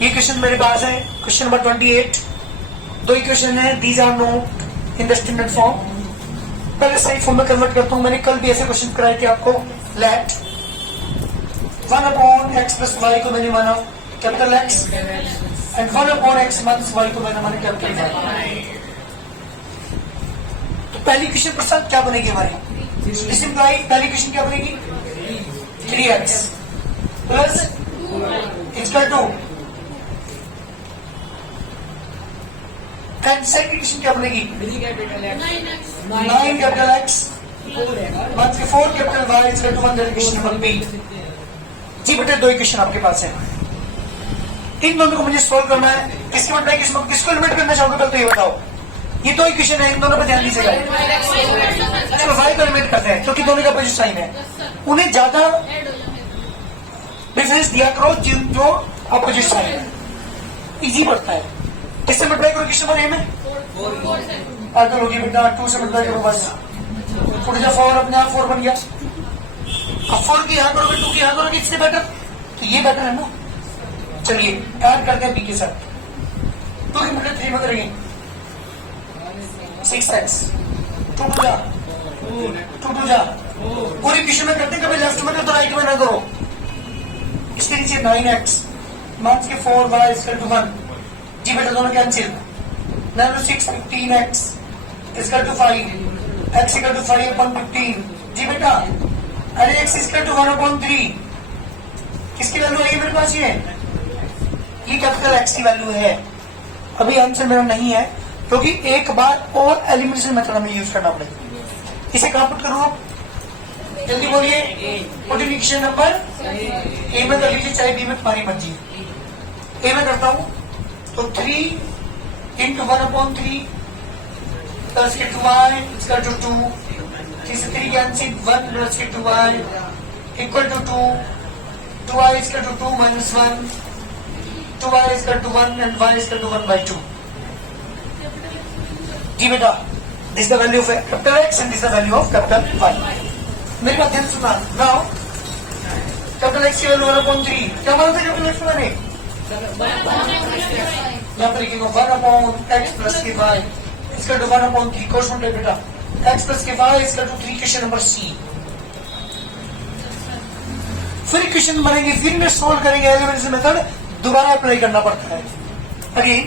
ये क्वेश्चन मेरे पास है, क्वेश्चन नंबर 28। दो इक्वेशन है, these are not in the standard form. पहले सही फॉर्म में कन्वर्ट करता हूं। मैंने कल भी ऐसे क्वेश्चन कराए थे आपको। लेट 1/x प्लस वाई को मैंने माना capital X and 1/x minus Y को मैंने माना कैपिटल वाई। तो पहली इक्वेशन पर साथ क्या बनेगी हमारी? दिस इंप्लाई पहली इक्वेशन क्या बनेगी? 3x plus equal to and second equation क्या बनेगी? 9 capital X minus 4 capital Y equal to 1। Equation number B. जी बेटे दो इक्वेशन आपके पास है, इन दोनों को मुझे सोल्व करना है। किसके मतलब किसको एलिमिनेट करना चाहोगे पहले तो ये बताओ। ये दो इक्वेशन है, इन दोनों पर ध्यान दीजिएगा। चलो वाई को एलिमिनेट करते हैं क्योंकि दोनों का अपोजिट साइन है। उन्हें ज्यादा डिफरेंस दिया करो जो अपोजिट साइन है, इजी पड़ता है। किससे मल्टीप्लाई करो? किससे बने में पागल होगी बेटा, 2 से मल्टीप्लाई करो बस। उठ जा 4, अपने आप 4 बन गया। अब 4 की यहां करोगे, 2 की यहां करोगे, इससे बेटर तो ये बेटर है ना। चलिए ऐड करते हैं बी के साथ। 2 की मल्टीप्लाई 3 में करेंगे 6x 2 2 जा पूरी इक्वेशन में करते हैं, कभी लेफ्ट में तो राइट में ना करो। इसके नीचे 9x माइनस के 4y इक्वल टू 1। जी बेटा दोनों cancel. 9 6 15x equal to 5 x equal to 5/15। जी बेटा अरे x इक्वल टू 1/3 किसकी वैल्यू है? मेरे पास ये कैपिटल x की वैल्यू है। अभी आंसर मेरा नहीं है क्योंकि एक बार और एलिमिनेशन मेथड हमें यूज करना पड़ेगा। इसे कहां पुट करूं? जल्दी बोलिए। इक्वेशन नंबर ए में कर लीजिए, चाहे बी में तुम्हारी मर्जी। ए में करता हूं तो 3 इंटू 1/3 प्लस के 2y इक्वल टू 2। 3 से 3 कैंसिल, 1 प्लस के 2y equal to 2। 2y equal to 2 minus 1। 2y equal to 1 and y equal to 1/2। जी बेटा this the value of capital x and this the value of capital y। मेरी बात ध्यान सुना। Now capital x की value 1/3 क्या माना था कैपिटल x मैंने? यहाँ पर लिखेंगे 1/x प्लस के y इसका 1/3 कोशंट है बेटा। x प्लस के y इसका 3 क्वेश्चन नंबर सी। फिर क्वेश्चन बनेंगे, फिर में सोल्व करेंगे एलिमिनेशन मेथड, दोबारा अप्लाई करना पड़ता है अगेन।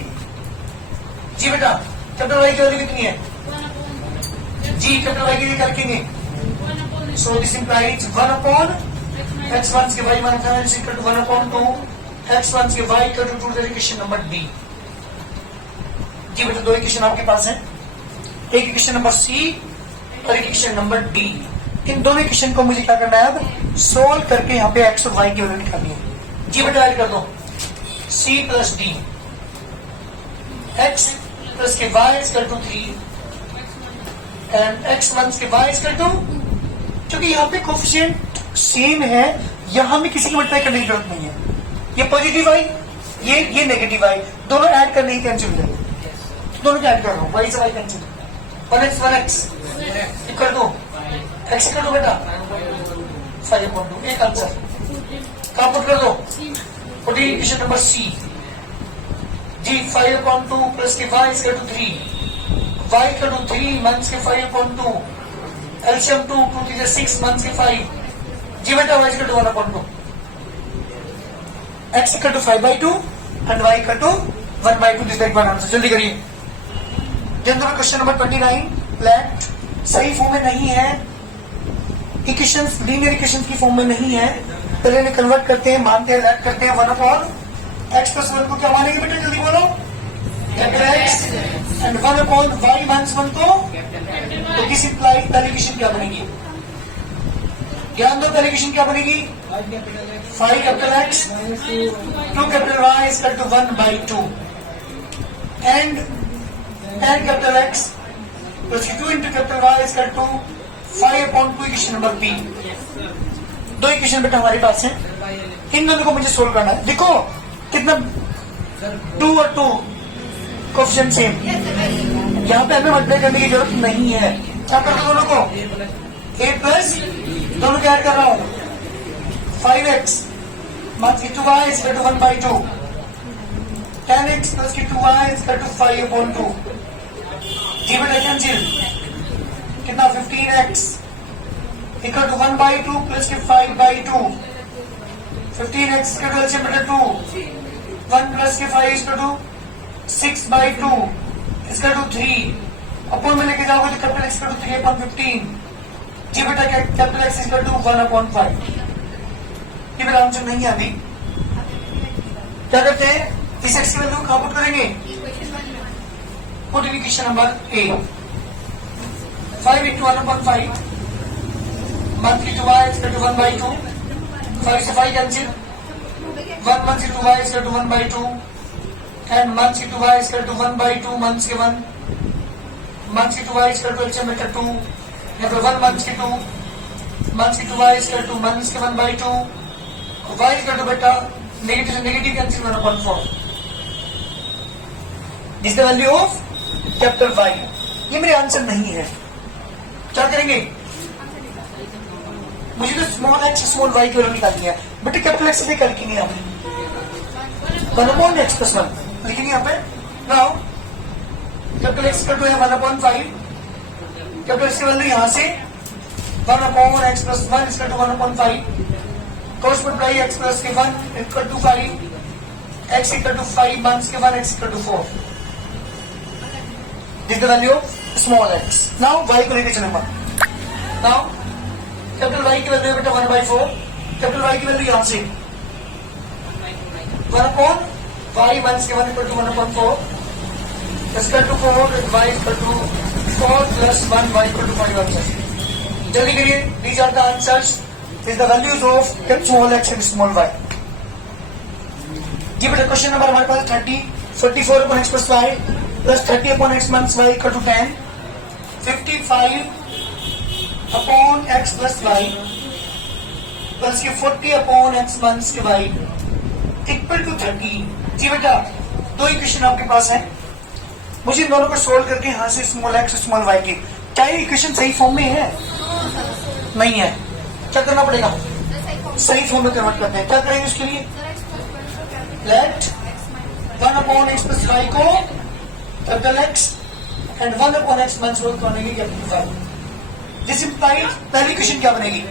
जी बेटा कैपिटल y की वैल्यू कितनी है? जी कैपिटल y की लिए करके सो दिस इंप्लाइज 1/x1 के y minus equal to 1/2 x1 के y equal to 2। Equation number D. जी बेटा दो इक्वेशन आपके पास है, एक इक्वेशन नंबर सी और एक इक्वेशन नंबर डी। इन दोनों इक्वेशन को मुझे क्या करना है? अब सोल्व करके यहाँ पे x और y की वैल्यू निकालनी है। जी बेटा ऐड कर दो c plus D. x plus के y equal to 3 and x1 के y इक्वल टू, क्योंकि यहाँ पे कोफिशिएंट सेम है, यहाँ में किसी की मल्टीप्लाई करने की जरूरत नहीं है। ये पॉजिटिव y, ये नेगेटिव y, दोनों ऐड करने की कैंसिल हो जाएंगे। दोनों को ऐड कर दो, y से y cancel. 1x equal to x equal to बेटा 5/2। एक आंसर कहां पुट कर दो? Equation number C. जी 5/2 प्लस के y equal to 3 y equal to 3 minus के 5/2 एलसीएम 2 3 से 6 माइनस के 5। जी बेटा y equal to 1/2 x equal to 5/2 and y equal to 1/2। This one answer. जल्दी करिए। क्वेश्चन नंबर 29 लेट सही फॉर्म में नहीं है, इक्वेशंस लीनियर इक्वेशंस की फॉर्म में नहीं है। पहले इन्हें कन्वर्ट करते हैं, मानते हैं, लेट करते हैं। 1/x+1 को क्या मानेंगे बेटा? जल्दी बोलो। Capital x and 1/y minus 1 को, तो दिस इंप्लाई पहली इक्वेशन क्या बनेगी? ध्यान दो पहली इक्वेशन क्या बनेगी? 5 capital x 2 capital y equal to 1/2 and capital x plus 2 into capital y equal to 5/2। Equation number B. दो इक्वेशन बेटा हमारे पास है, इन दोनों को मुझे सोल्व करना है। देखो कितना 2 और 2 कोफिशिएंट सेम, यहाँ पे हमें मल्टीप्लाई करने की जरूरत नहीं है। क्या कर दो दोनों को? a प्लस दोनों को ऐड कर रहा हूं 5x minus 2y equal to 1/2 2y is equal to 5 upon 2. जी बेटा कैंसिल, कितना 15x equal to 1 by 2 plus के 5 by 2. 15x equal to LCM बेटा 2. 1 प्लस के 5 equal to 6 by 2 equal to 3. Upon में लेके जाओगे तो capital x equal to 3 upon 15. जी बेटा capital x equal to 1 upon 5. ये मेरा आंसर नहीं है अभी. क्या करते हैं, इस x की वैल्यू कहाँ पुट करेंगे? Put in equation number A. 5 into 1 upon 5 monthly to y is equal to 1 by 2. 5 से 5 cancel. 1 months into y is equal to 1 by 2 and months into y is equal to 1 by 2 months के 1 months into y is equal to LCM बेटा 2 या फिर 1 months के 2 months into y is equal to months के 1 by 2. y is equal to बेटा negative से negative cancel 1 upon 4. This is the value of capital Y. ये मेरे answer नहीं है. क्या करेंगे? मुझे तो स्मॉल एक्स स्मॉल वाई की वैल्यू निकालनी है. बट कैपिटल एक्स से लिखेंगे यहाँ पे 1 upon x plus 1 लिखेंगे यहाँ पे. Now capital X equal to है 1 upon 5. कैपिटल एक्स की वैल्यू यहाँ से 1 upon x plus 1 equal to 1 upon 5. Cross multiply x plus के 1 equal to 5. x equal to 5 minus के 1 x equal to 4. This the value of small x. Now y को लेके चलेंगे. Now capital Y की value है बेटा 1 by 4. Capital Y की value यहां से 1 upon y मंथ्स के 1 equal to 1 upon 4 equal to 4 y equal to 4 plus 1 y equal to 5 answer. जल्दी करिए. These are the answers. Is the values of small x and small y. जी बेटा question number हमारे पास 30. 44 upon x plus 5 plus 30 upon x minus y equal to 10. 55 upon x plus y plus के 40 upon x minus के y equal to 30. जी बेटा दो equation आपके पास है. मुझे इन दोनों को सोल्व करके यहाँ से स्मॉल x स्मॉल y की, क्या ये इक्वेशन सही फॉर्म में है? नहीं है. क्या करना पड़ेगा? सही फॉर्म में कन्वर्ट करते हैं. क्या करेंगे उसके लिए? Let 1 upon x plus y को capital x and 1 upon x minus y को बनेगी कैपिटल y. दिस इंप्लाइज पहली इक्वेशन क्या बनेगी?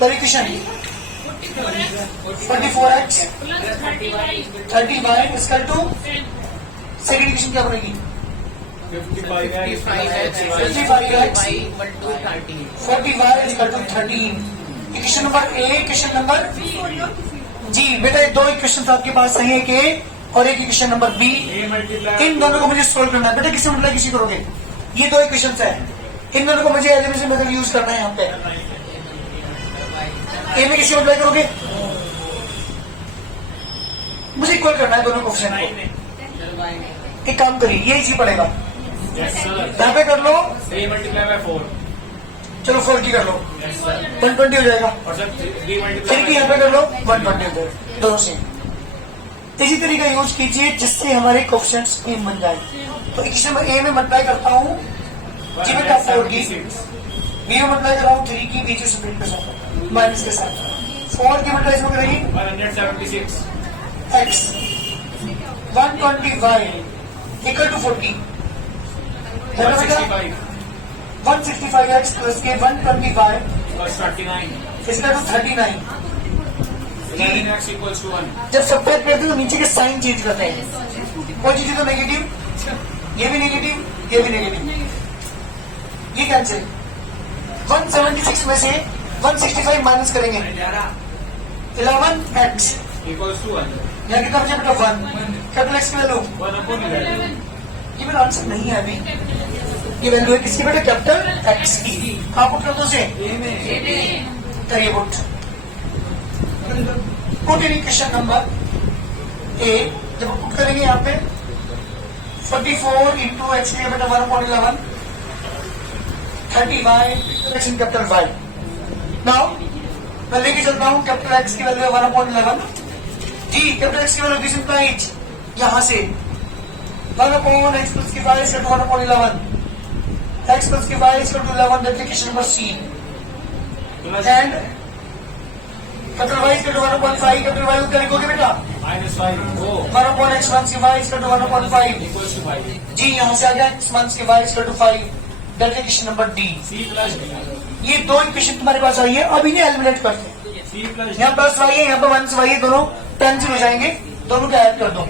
पहली equation 44x 30y equal to second equation क्या बनेगी? 55x 40y equal to 13. Equation number A. Equation number जी बेटा दो इक्वेशन आपके पास सही है के और एक इक्वेशन नंबर बी. इन दोनों को मुझे सोल्व करना है. बेटा किससे मल्टीप्लाई किसी करोगे? ये दो इक्वेशन है. इन दोनों को मुझे एलिमिनेशन मेथड यूज करना है. यहाँ पे ए में किसी मल्टीप्लाई करोगे? मुझे इक्वल करना है दोनों क्वेश्चन को. एक काम करिए, ये इजी पड़ेगा. यहाँ पे कर लो 3 multiplied by 4. चलो 4 की कर लो 120 हो जाएगा. और सर 3 multiplied फिर की यहाँ पे कर लो 120 हो जाएगा. दोनों से इसी तरीका यूज कीजिए जिससे हमारे कोएफिशिएंट्स सेम बन जाए. तो इक्वेशन नंबर ए में मल्टीप्लाई करता हूँ जी बेटा 4 की, बी में मल्टीप्लाई कर रहा हूँ 3 की, बीच में सेपरेट के साथ माइनस के साथ. 4 की मल्टीप्लाई इसमें करेगी 176. x 120y equal to 40. 165x plus के 120y Plus 39. इसका तो 39. 13x equals to 1. जब सब्ट्रैक्ट करते हैं तो नीचे के साइन चेंज करते हैं. पॉजिटिव तो नेगेटिव, ये भी नेगेटिव, ये भी नेगेटिव, ये कैंसिल. 176 में से 165 माइनस करेंगे 11x Equals to 1. यहाँ कितना बचा बेटा 1. कैपिटल एक्स की वैल्यू 1 upon 11. ये मेरा आंसर नहीं है अभी. ये वैल्यू है किसकी बेटा? कैपिटल एक्स की. आप पुट कर दो उसे. करिए put. Put in equation number ए. जब पुट करेंगे यहाँ पे 44 इंटू एक्स की बेटा 1/11 30y x in capital Y. Now मैं लेके चलता हूँ कैपिटल एक्स की वैल्यू 1/11. जी कैपिटल एक्स की वैल्यू दिस इंप्लाइज यहाँ से 1 upon x plus की 5 is 1/11. x plus की 5 is 11. That's equation number C. And capital Y equal to 1/5, capital Y क्या लिखोगे बेटा? -5. Oh. 1/x minus y equal to 1/5. Equals to 5. जी यहाँ से आ गया x minus y equal to 5. That is question number D. C plus D. ये दो इक्वेशन तुम्हारे पास आई है, अब इन्हें एलिमिनेट करते हैं. C plus D. यहाँ प्लस वाई है, यहाँ पे माइनस वाई है, दोनों कैंसिल हो जाएंगे, दोनों को ऐड कर दो.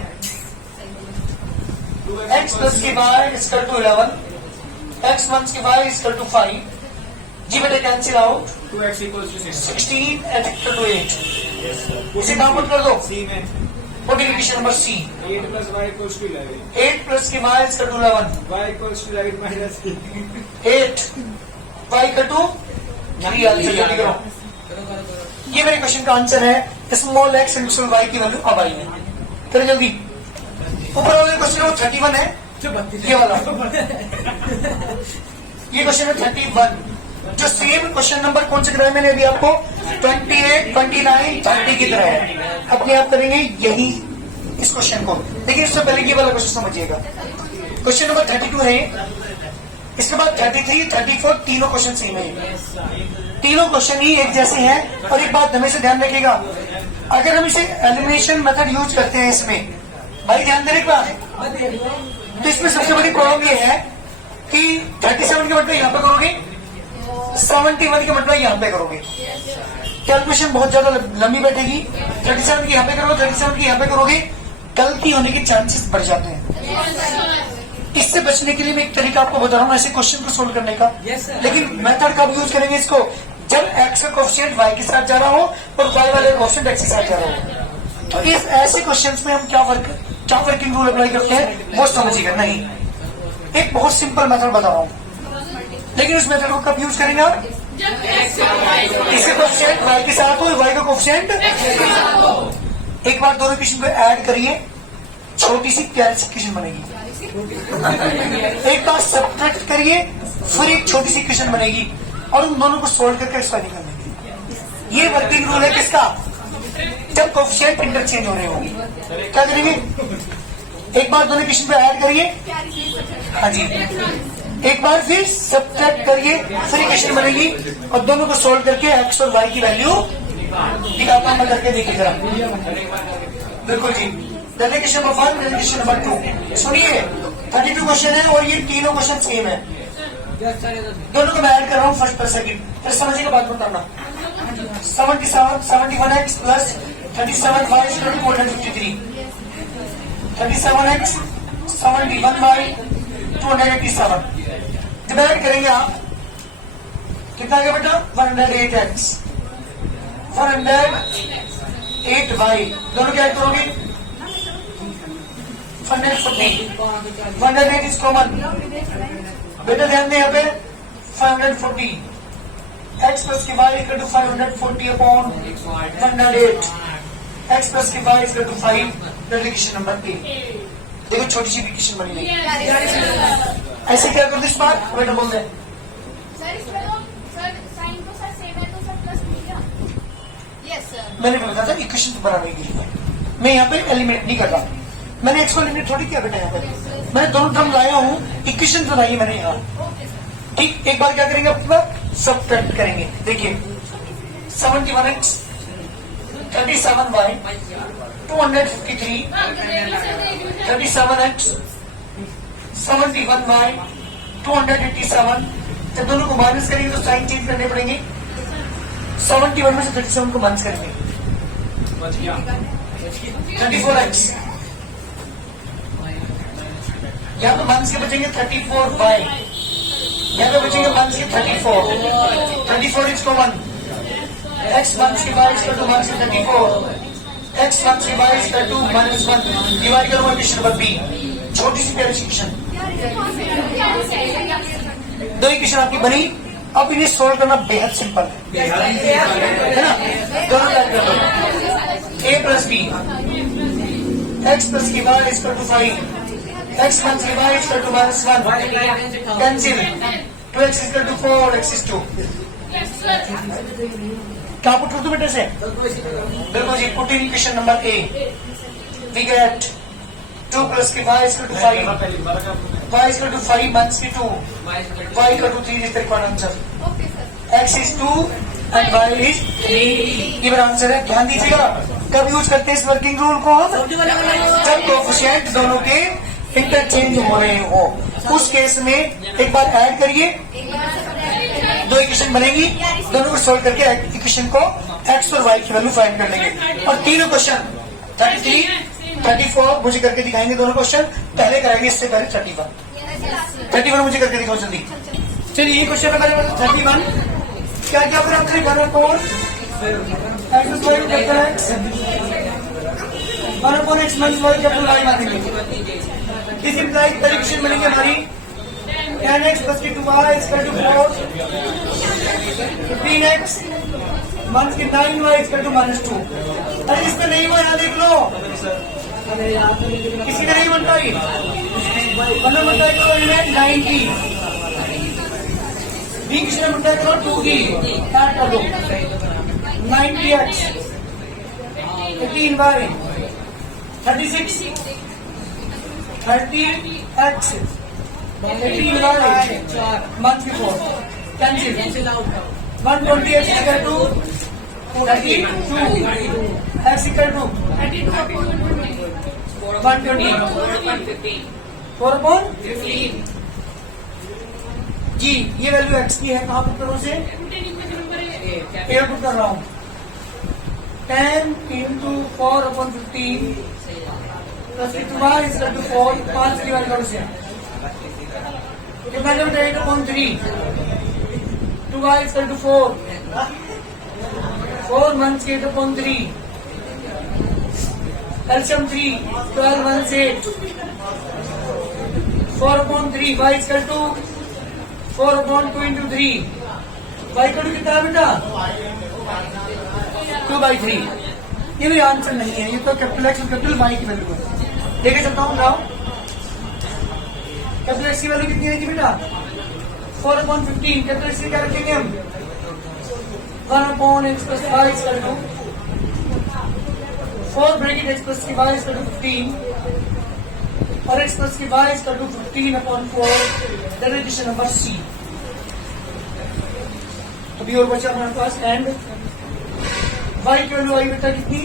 x प्लस की Y equal to 11, x minus की वाई इक्वल टू 5. जी बेटा cancel out. 2x equals to 6. 16 and equal to 8. Yes, sir. इसे काम कर दो. C में What is equation number C? 8 plus y equals to 11. 8 plus की y equal to 11. Y equals to 11 minus 8 y equal to 3. Answer जल्दी करो. ये मेरे क्वेश्चन का आंसर है. स्मॉल x इंटू y की वैल्यू अब आई है. करो जल्दी. ऊपर वाले क्वेश्चन वो 31 है, ये वाला. ये क्वेश्चन है 31. जो सेम क्वेश्चन नंबर कौन से कराया मैंने अभी आपको? 28, 29, 30 की तरह है. अपने आप करेंगे यही इस क्वेश्चन को. देखिए इससे पहले ये वाला क्वेश्चन समझिएगा. क्वेश्चन नंबर 32 है, इसके बाद 33, 34 तीनों क्वेश्चन सेम है. तीनों क्वेश्चन ही एक जैसे हैं. और एक बात हमेशा ध्यान रखिएगा, अगर हम इसे एलिमिनेशन मेथड यूज करते हैं इसमें, भाई ध्यान देने की बात है, तो इसमें सबसे बड़ी प्रॉब्लम ये है कि 37 के मतलब यहाँ पे करोगे, 71 के मतलब यहाँ पे करोगे, कैलकुलेशन बहुत ज्यादा लंबी बैठेगी. 37 की यहाँ पे करोगे, 37 की यहाँ पे करोगे, गलती होने के चांसेस बढ़ जाते हैं. इससे बचने के लिए मैं एक तरीका आपको बता रहा हूँ ऐसे क्वेश्चन को सोल्व करने का. लेकिन मेथड कब यूज करेंगे इसको? जब एक्स का कोएफिशिएंट वाई के साथ जा रहा हो और वाई वाले कोएफिशिएंट एक्स के साथ जा रहा हो. तो इस ऐसे क्वेश्चंस में हम क्या वर्किंग रूल अप्लाई करते हैं वो समझिएगा. नहीं, एक बहुत सिंपल मेथड बता रहा हूँ, लेकिन उस मेथड को कब यूज करेंगे आप? इसके कोएफिशिएंट वाई के साथ हो, वाई का कोएफिशिएंट. एक बार दोनों इक्वेशन को ऐड करिए, छोटी सी प्यारी सी इक्वेशन बनेगी. एक बार सब्ट्रैक्ट करिए, फिर एक छोटी सी इक्वेशन बनेगी, और उन दोनों को सोल्व करके एक्सप्लेन करने. ये वर्किंग रूल है किसका? जब कोएफिशिएंट इंटरचेंज हो रहे होंगे. क्या करेंगे? एक बार दोनों इक्वेशन को ऐड करिए, हाँ जी, एक बार फिर सब्ट्रैक्ट करिए, फिर इक्वेशन बनेगी, और दोनों को सोल्व करके एक्स और वाई की वैल्यू निकालता हूं मैं, करके देखिए जरा. बिल्कुल जी. Question number 1, question number 2. सुनिए, 32 क्वेश्चन है और ये तीनों क्वेश्चन सेम है. दोनों को मैं ऐड कर रहा हूँ फर्स्ट पर सेकंड, फिर समझिएगा बात बताना. 71x plus 37y equal to 453. 37x 71y 287. जब ऐड करेंगे आप कितना आ गया बेटा? 108x 108y. दोनों क्या ऐड करोगे? 140. 108 इज कॉमन. बेटा ध्यान दें यहाँ पे 540. x प्लस की Y equal to 540 upon 108. x plus की Y equal to 5. Question number 8. देखो छोटी सी इक्वेशन बनी है. ऐसे क्या कर दो इस बार? बेटा बोल दे. मैंने बताया था इक्वेशन बनाने के लिए मैं यहाँ पे एलिमिनेट नहीं कर रहा. मैंने एक्स को एलिमिनेट थोड़ी किया बेटा. यहाँ पे मैंने दोनों टर्म लाया हूँ, इक्वेशन बनाई मैंने यहाँ. ठीक, एक बार क्या करेंगे अपना सब्ट्रैक्ट करेंगे. देखिए 71x 37y 253 37x 71y 287. जब दोनों को माइनस करेंगे तो साइन चेंज करने पड़ेंगे. 71 में से 37 को माइनस करेंगे. 34x यहाँ पे माइनस के बचेंगे 34y, यहाँ पे बचेंगे माइनस के 34. 34 is common. x minus k y equal to minus 34. x minus k y equal to -1. Divide करो इक्वेशन नंबर बी. छोटी सी प्यारी इक्वेशन. दो इक्वेशन आपकी बनी. अब इन्हें सोल्व करना बेहद सिंपल है ना? दोनों ऐड कर दो. a plus B x plus की y equal to 5. x minus की y equal to -1. Cancel. 2x equal to 4, x is 2. क्या पुट कर दो बेटे से? बिल्कुल जी. Put in equation number A. We get 2 plus की y equal to 5. y equal to 5 minus की 2. y equal to 3 is the correct answer. x is 2, and y is 3। ये मेरा आंसर है। ध्यान दीजिएगा, कब यूज करते हैं इस वर्किंग रूल को? जब कोएफिशिएंट दोनों के इंटरचेंज हो रहे हो, उस केस में एक बार ऐड करिए, दो इक्वेशन बनेगी, दोनों को सोल्व करके इक्वेशन को x और y की वैल्यू फाइंड कर लेंगे। और तीनों क्वेश्चन 33, 34 मुझे करके दिखाएंगे दोनों क्वेश्चन। पहले कराएंगे इससे पहले 31 मुझे करके दिखाओ जल्दी। चलिए ये क्वेश्चन हमारे पास 31। क्या क्या फिर आपने करना code x minus y capital y मानेंगे। इस इम्प्लाइड पहली क्वेश्चन बनेगी हमारी tan x plus 2y is equal to 4, 15x minus 9y is equal to -2। अरे इसमें नहीं हुआ, यहाँ देख लो, किसी का नहीं बनता ही, मतलब बनता है करो 90, बी किसी ने बनता है करो 2 की ऐड कर दो, 90x 15y 36 30x 18y month before cancel out 120x equal to 32 x equal to 120 4/15 जी। ये वैल्यू x की है, कहाँ पुट करो से? पेड़ पुट कर रहा हूँ। 10 into 4/15 plus 2y is equal to 4, 5 से डिवाइड करो से, divide 8/3, 2y is equal to 4, 4 months 8/3, LCM 3, 12 months 8, 4/3, y is equal to 4/2 into 3, y equal to कितना है बेटा? 2/3। ये भी आंसर नहीं है, ये तो कैपिटल एक्स और कैपिटल वाई की वैल्यू है। लेके चलता हूँ, लाओ कैपिटल एक्स की वैल्यू कितनी रहेगी बेटा? 4/15। कैपिटल एक्स क्या रखेंगे हम? 1/x plus y is equal to 4 bracket x plus y is equal to 15 और x plus y is equal to 15/4। That is question number C। अभी और बचा हमारे पास एंड y की वैल्यू आई बेटा कितनी?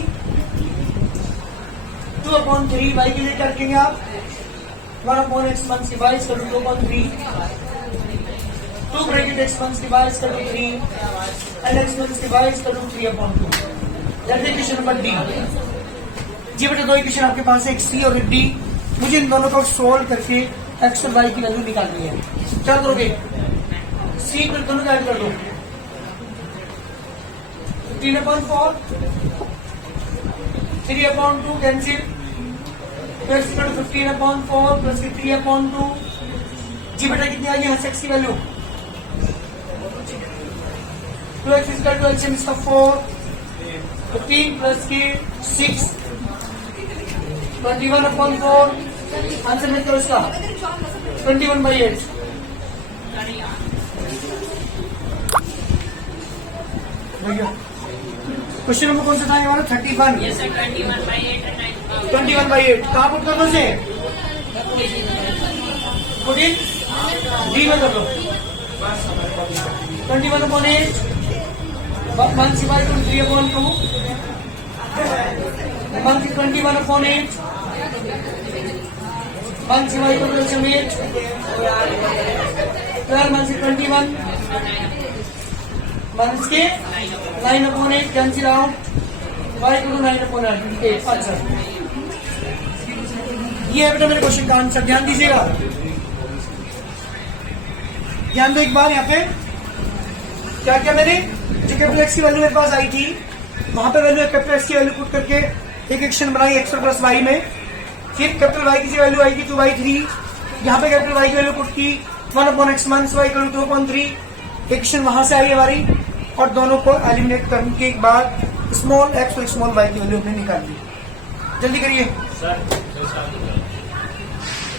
2/3। y के लिए क्या रखेंगे आप? 1/x minus y is equal to 2/3, 2 bracket x minus y is equal to 3 and x minus y is equal to 3/2। That is equation number D। जी बेटा, दो इक्वेशन आपके पास है, एक C और एक D। मुझे इन दोनों को सोल्व करके x और y की वैल्यू निकालनी है। क्या करोगे? C को दोनों को ऐड कर दो, 15/4, 3/2 कैंसिल, तो x इक्वल टू 15/4 प्लस 3/2। जी बेटा कितनी आई है x की value? 2x equal to LCM इसका 4, 15 प्लस के 6, 21/4। आंसर में करो इसका 21/8। भैया क्वेश्चन नंबर कौन सा था हमारा? 31। 21/8 कहाँ पुट कर दो से? पुट इन डी में कर दो। 21/8 1 सिवाय 3/2 1 21/8 1 सिवाय 8 12 1 21 माइनस के 9/8 कैंसिल आउट, y को 9/8। अच्छा, ये है बेटा मेरे क्वेश्चन का आंसर। ध्यान दीजिएगा, ध्यान दो एक बार। यहाँ पे क्या क्या मैंने जो कैपिटल एक्स की वैल्यू मेरे पास आई थी, वहां पे वैल्यू कैपिटल एक्स की वैल्यू पुट करके एक एक्शन बनाई एक्स प्लस वाई में। फिर कैपिटल वाई की वैल्यू आई थी 2/3। यहाँ पे कैपिटल वाई की वैल्यू पुट की 1/x minus y equal to 2/3। Equation वहां से आई हमारी, और दोनों को एलिमिनेट करने के बाद स्मॉल एक्स और स्मॉल वाई की वैल्यू हमने निकाल ली। जल्दी करिए सर।